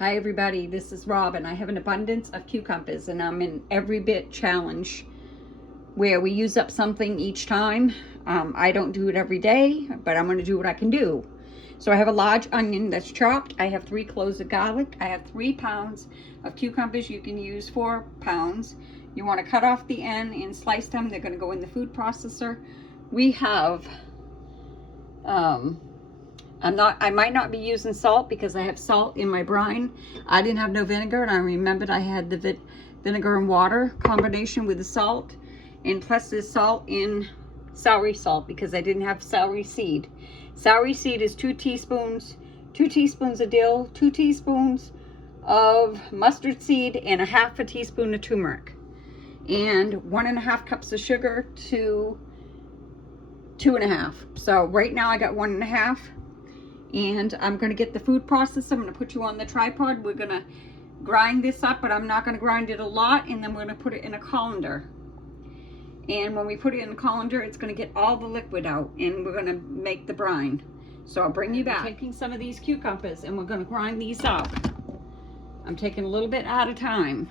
Hi everybody, this is Rob and I have an abundance of cucumbers and I'm in every bit challenge where we use up something each time. I don't do it every day, but I'm going to do what I can do. So I have a large onion that's chopped. I have 3 cloves of garlic. I have 3 pounds of cucumbers. You can use 4 pounds. You want to cut off the end and slice them. They're going to go in the food processor. We have I might not be using salt because I have salt in my brine. I didn't have no vinegar, and I remembered I had the vinegar and water combination with the salt, and plus there's salt in celery salt because I didn't have celery seed. Celery seed is 2 teaspoons, 2 teaspoons of dill, 2 teaspoons of mustard seed, and a half a teaspoon of turmeric, and 1.5 cups of sugar to 2.5. So right now I got 1.5. And I'm going to get the food processor. I'm going to put you on the tripod. We're going to grind this up, but I'm not going to grind it a lot. And then we're going to put it in a colander. And when we put it in the colander, it's going to get all the liquid out. And we're going to make the brine. So I'll bring you back. I'm taking some of these cucumbers and we're going to grind these up. I'm taking a little bit at a time.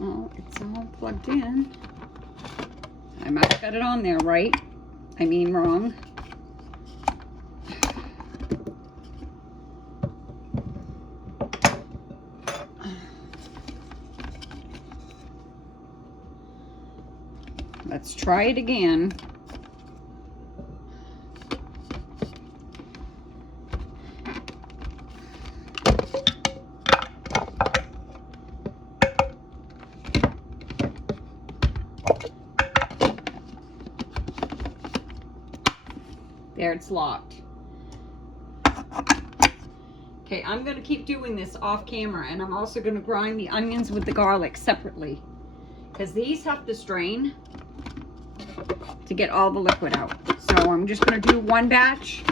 Oh, it's all plugged in. I might have got it on there right. I mean wrong. Let's try it again. There, it's locked. Okay, I'm going to keep doing this off camera, and I'm also going to grind the onions with the garlic separately because these have to strain to get all the liquid out. So I'm just going to do one batch.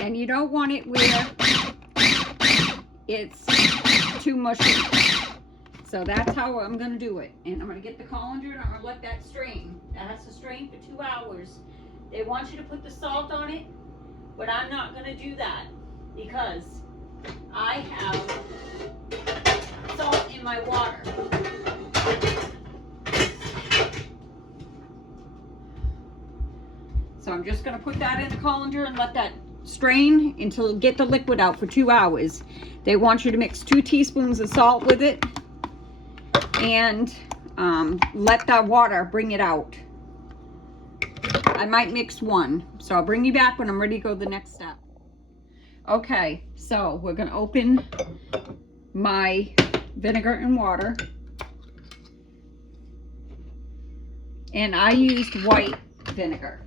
And you don't want it where it's too mushy. So that's how I'm going to do it. And I'm going to get the colander and I'm going to let that strain. That has to strain for 2 hours. They want you to put the salt on it, but I'm not going to do that because I have salt in my water. So I'm just going to put that in the colander and let that strain until get the liquid out for 2 hours. They want you to mix 2 teaspoons of salt with it. And let that water bring it out. I might mix 1, so I'll bring you back when I'm ready to go the next step. Okay, so we're going to open my vinegar and water. And I used white vinegar.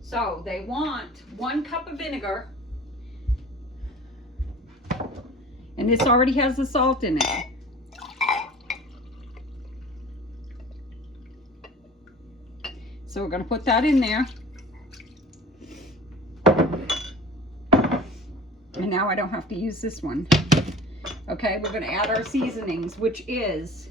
So they want 1 cup of vinegar. And this already has the salt in it. So we're going to put that in there. And now I don't have to use this one. Okay, we're going to add our seasonings, which is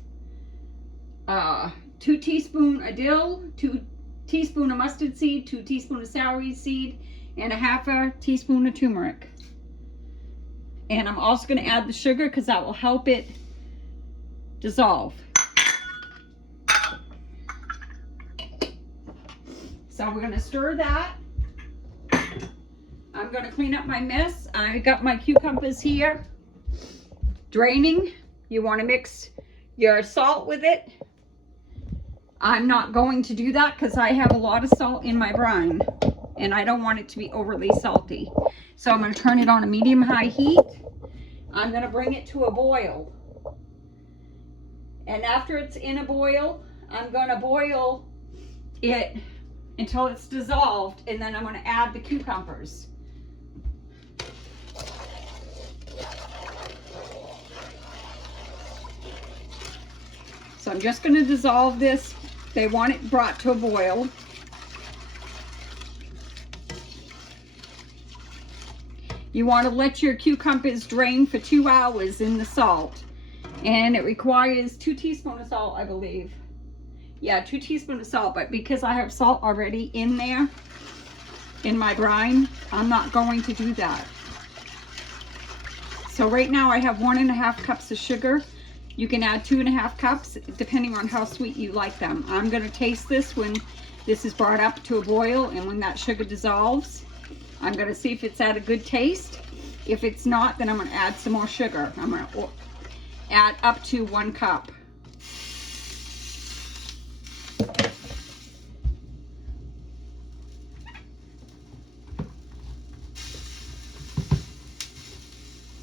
2 teaspoons of dill, 2 teaspoons of mustard seed, 2 teaspoons of celery seed, and 1/2 teaspoon of turmeric. And I'm also going to add the sugar because that will help it dissolve. So we're going to stir that. I'm going to clean up my mess. I got my cucumbers here draining. You want to mix your salt with it. I'm not going to do that because I have a lot of salt in my brine and I don't want it to be overly salty. So I'm going to turn it on a medium-high heat. I'm going to bring it to a boil. And after it's in a boil, I'm going to boil it until it's dissolved, and then I'm going to add the cucumbers. So I'm just going to dissolve this. They want it brought to a boil. You want to let your cucumbers drain for 2 hours in the salt. And it requires 2 teaspoons of salt, I believe. Yeah, 2 teaspoons of salt, but because I have salt already in there, in my brine, I'm not going to do that. So right now I have 1.5 cups of sugar. You can add 2.5 cups, depending on how sweet you like them. I'm gonna taste this when this is brought up to a boil, and when that sugar dissolves, I'm gonna see if it's at a good taste. If it's not, then I'm gonna add some more sugar. I'm gonna add up to 1 cup.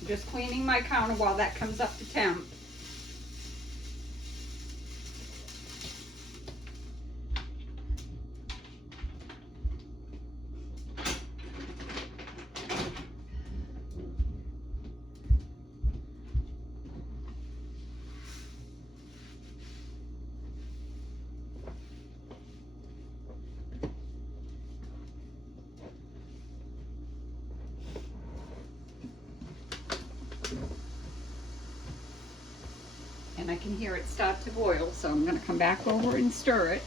Just cleaning my counter while that comes up to temp. And I can hear it start to boil, so I'm going to come back over and stir it.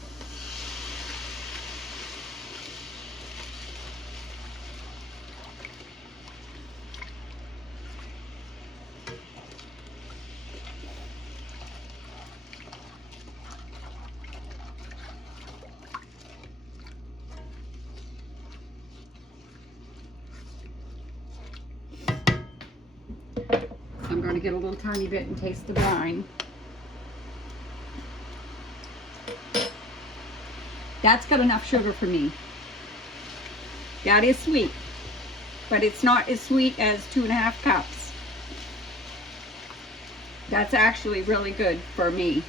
I'm going to get a little tiny bit and taste the brine. That's got enough sugar for me. That is sweet, but it's not as sweet as 2.5 cups. That's actually really good for me.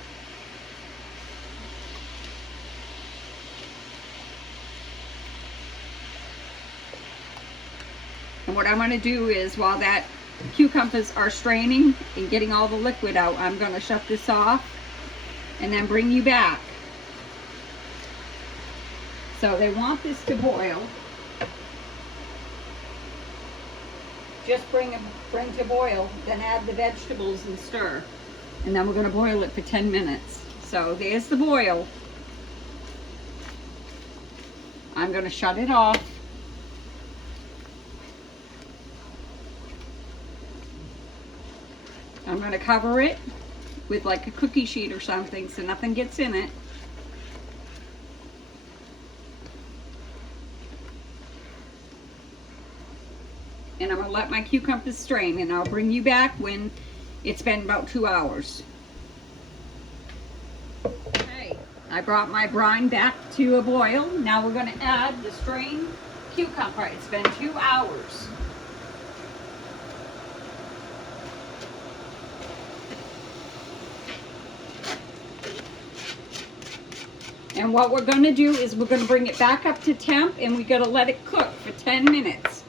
And what I'm going to do is, while that cucumbers are straining and getting all the liquid out, I'm going to shut this off and then bring you back. So they want this to boil. Just bring to boil, then add the vegetables and stir. And then we're going to boil it for 10 minutes. So there's the boil. I'm going to shut it off. I'm going to cover it with like a cookie sheet or something so nothing gets in it. And I'm going to let my cucumbers strain, and I'll bring you back when it's been about 2 hours. Okay, I brought my brine back to a boil. Now we're going to add the strained cucumber. It's been 2 hours. And what we're going to do is we're going to bring it back up to temp, and we're going to let it cook for 10 minutes.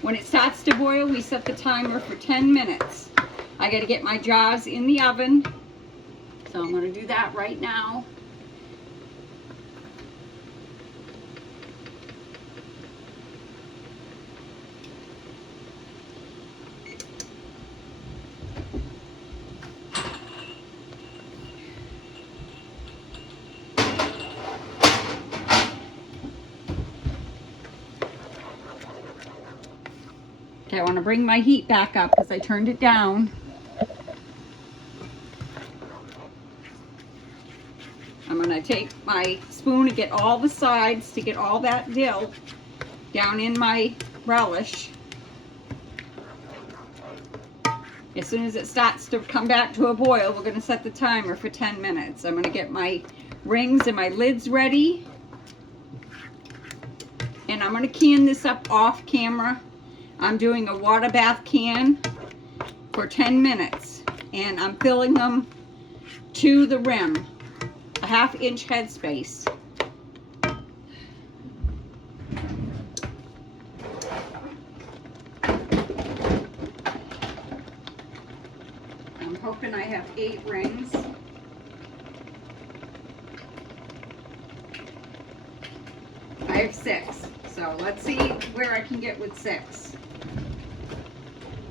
When it starts to boil, we set the timer for 10 minutes. I got to get my jars in the oven, so I'm going to do that right now. Okay, I want to bring my heat back up because I turned it down. I'm going to take my spoon and get all the sides to get all that dill down in my relish. As soon as it starts to come back to a boil, we're going to set the timer for 10 minutes. I'm going to get my rings and my lids ready. And I'm going to can this up off camera. I'm doing a water bath can for 10 minutes. And I'm filling them to the rim. A 1/2 inch headspace. I'm hoping I have 8 rings. I have 6. So let's see where I can get with 6.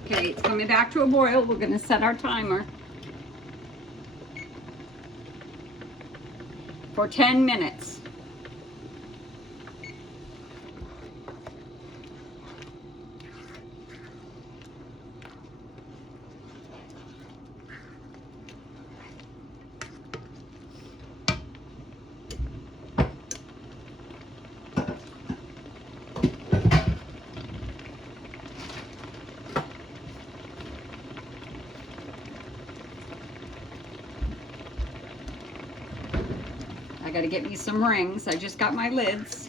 Okay, it's coming back to a boil. We're going to set our timer. for 10 minutes. I gotta get me some rings. I just got my lids.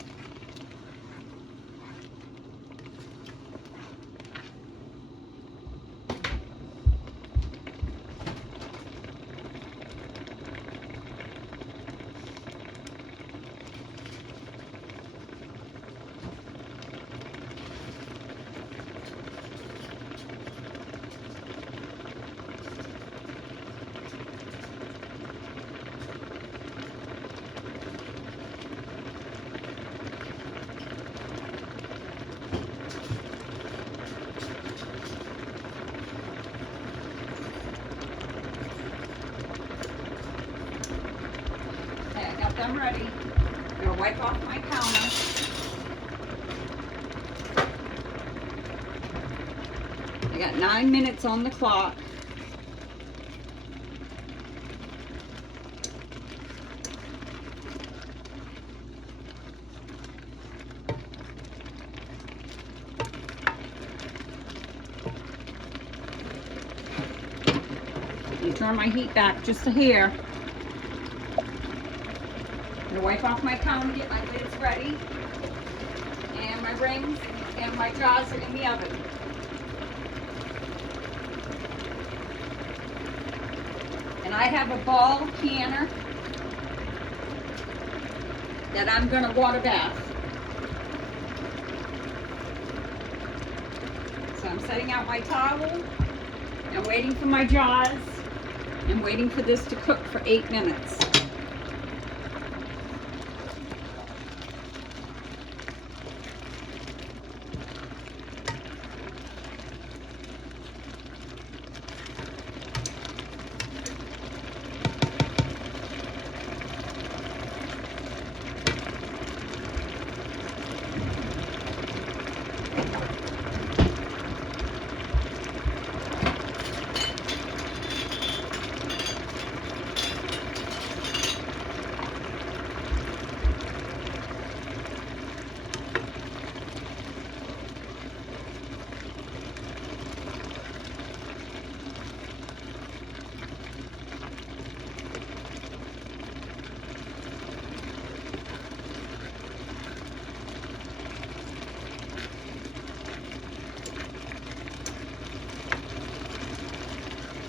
I'm ready. I'm going to wipe off my counter. I got 9 minutes on the clock. You turn my heat back just a hair. I'm going to wipe off my counter, get my lids ready, and my rings, and my jars are in the oven. And I have a ball canner that I'm going to water bath. So I'm setting out my towel, and waiting for my jars, and waiting for this to cook for 8 minutes.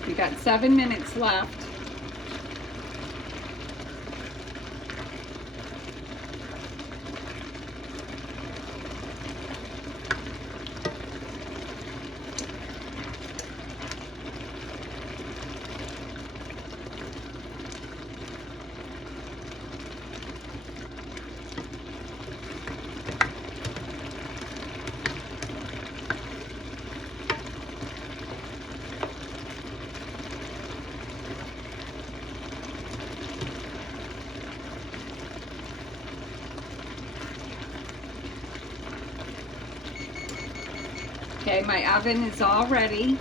We got 7 minutes left. Okay, my oven is all ready.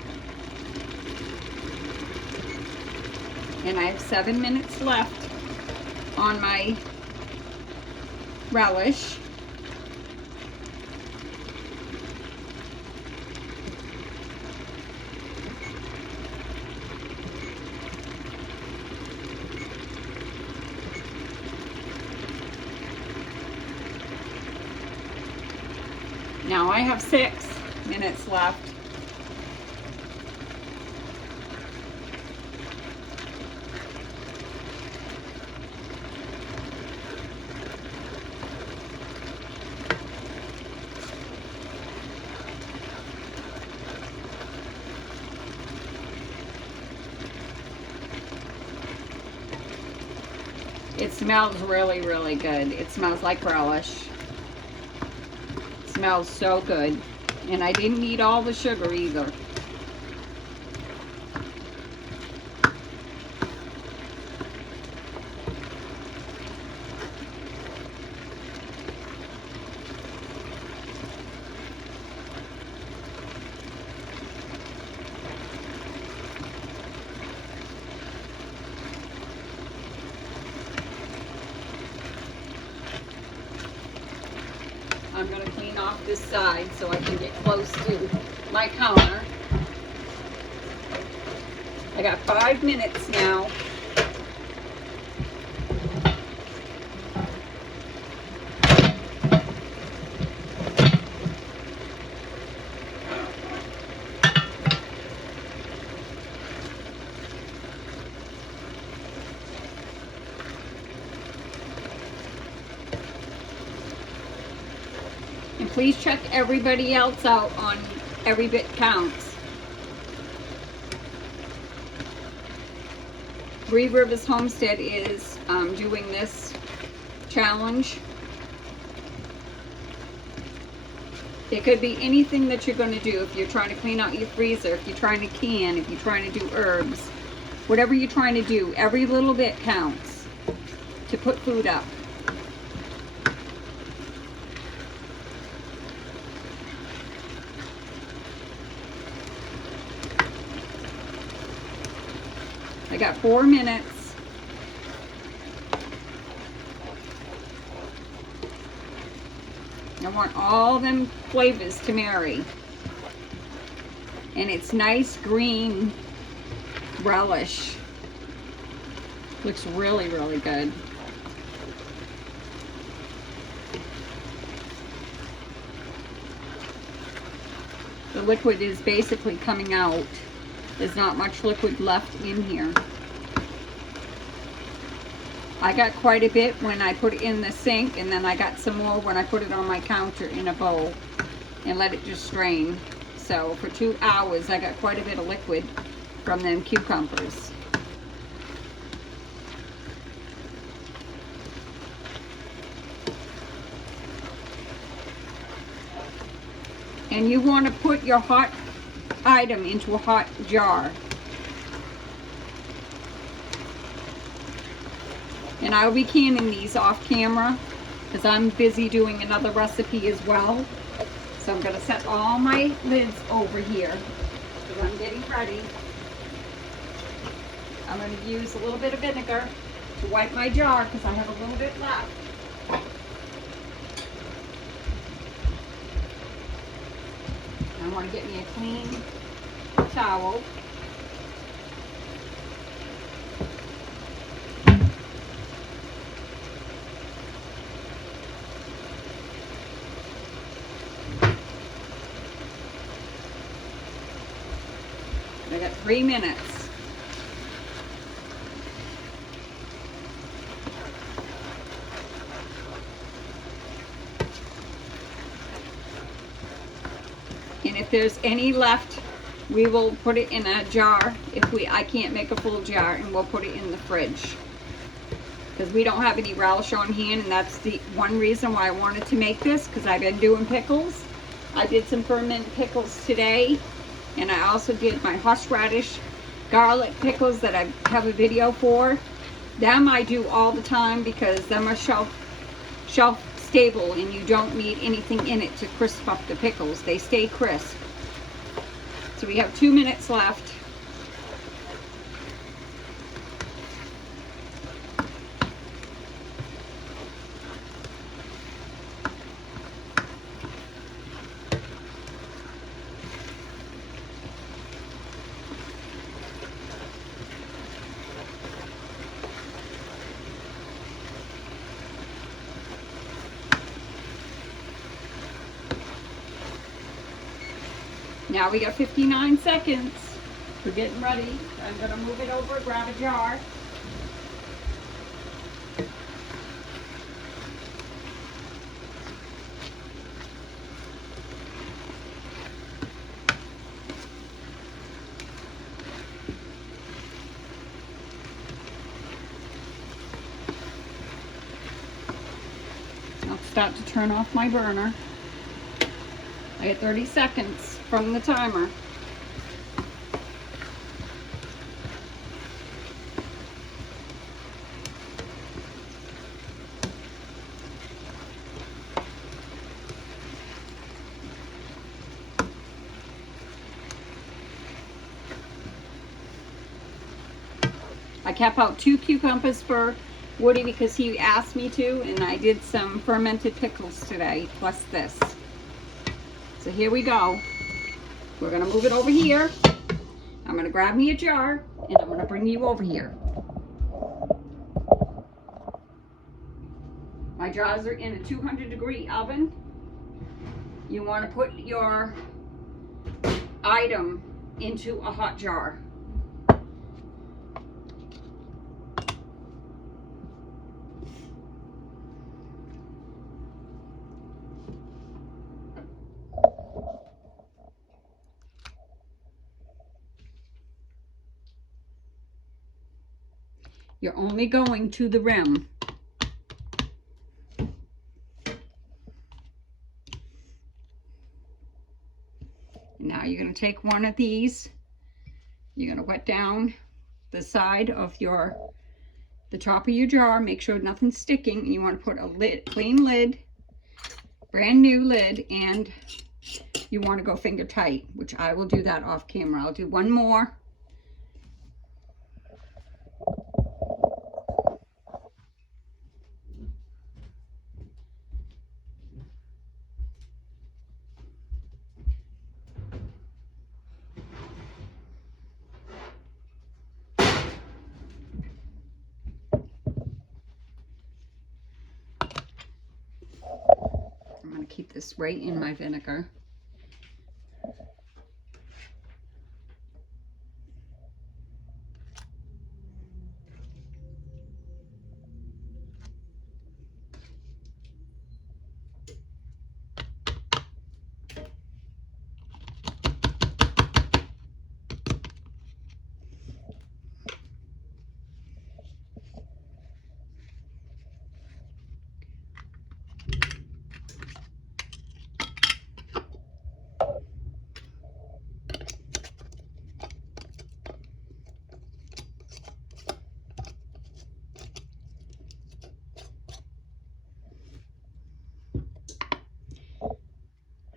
And I have 7 minutes left on my relish. Now I have 6 minutes left. It smells really, really good. It smells like relish. It smells so good. And I didn't need all the sugar either. off this side so I can get close to my counter. I got 5 minutes now. And please check everybody else out on Every Bit Counts. Three Rivers Homestead is doing this challenge. It could be anything that you're going to do. If you're trying to clean out your freezer, if you're trying to can, if you're trying to do herbs, whatever you're trying to do, every little bit counts to put food up. I got 4 minutes. I want all them flavors to marry. And it's nice green relish. Looks really, really good. The liquid is basically coming out. There's not much liquid left in here. I got quite a bit when I put it in the sink, and then I got some more when I put it on my counter in a bowl and let it just strain. So for 2 hours, I got quite a bit of liquid from them cucumbers. And you want to put your hot item into a hot jar. And I'll be canning these off camera because I'm busy doing another recipe as well. So I'm going to set all my lids over here because I'm getting ready. I'm going to use a little bit of vinegar to wipe my jar because I have a little bit left. I want to get me a clean towel. I got 3 minutes. And if there's any left, we will put it in a jar. I can't make a full jar, and we'll put it in the fridge. Because we don't have any relish on hand, and that's the one reason why I wanted to make this, because I've been doing pickles. I did some fermented pickles today, and I also did my horseradish garlic pickles that I have a video for. Them I do all the time because them are shelf stable, and you don't need anything in it to crisp up the pickles. They stay crisp. So we have 2 minutes left. Now we got 59 seconds. We're getting ready. I'm going to move it over, grab a jar. I'll start to turn off my burner. I get 30 seconds from the timer. I kept out 2 cucumbers for Woody because he asked me to, and I did some fermented pickles today, plus this. So here we go. We're gonna move it over here. I'm gonna grab me a jar and I'm gonna bring you over here. My jars are in a 200-degree oven. You want to put your item into a hot jar. You're only going to the rim. Now you're going to take one of these. You're going to wet down the side of the top of your jar. Make sure nothing's sticking. You want to put a lid, clean lid, brand new lid, and you want to go finger tight, which I will do that off camera. I'll do one more. I'm going to keep this right in my vinegar.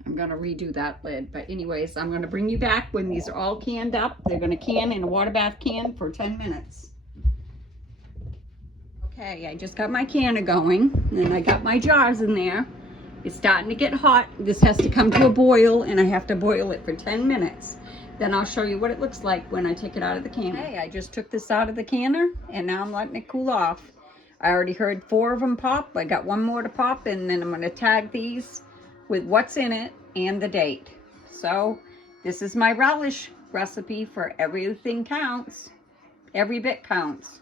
I'm going to redo that lid. But anyways, I'm going to bring you back when these are all canned up. They're going to can in a water bath can for 10 minutes. Okay, I just got my canner going, and I got my jars in there. It's starting to get hot. This has to come to a boil, and I have to boil it for 10 minutes. Then I'll show you what it looks like when I take it out of the canner. Hey, I just took this out of the canner, and now I'm letting it cool off. I already heard 4 of them pop. I got 1 more to pop, and then I'm going to tag these with what's in it and the date. So this is my relish recipe for everything counts. Every bit counts.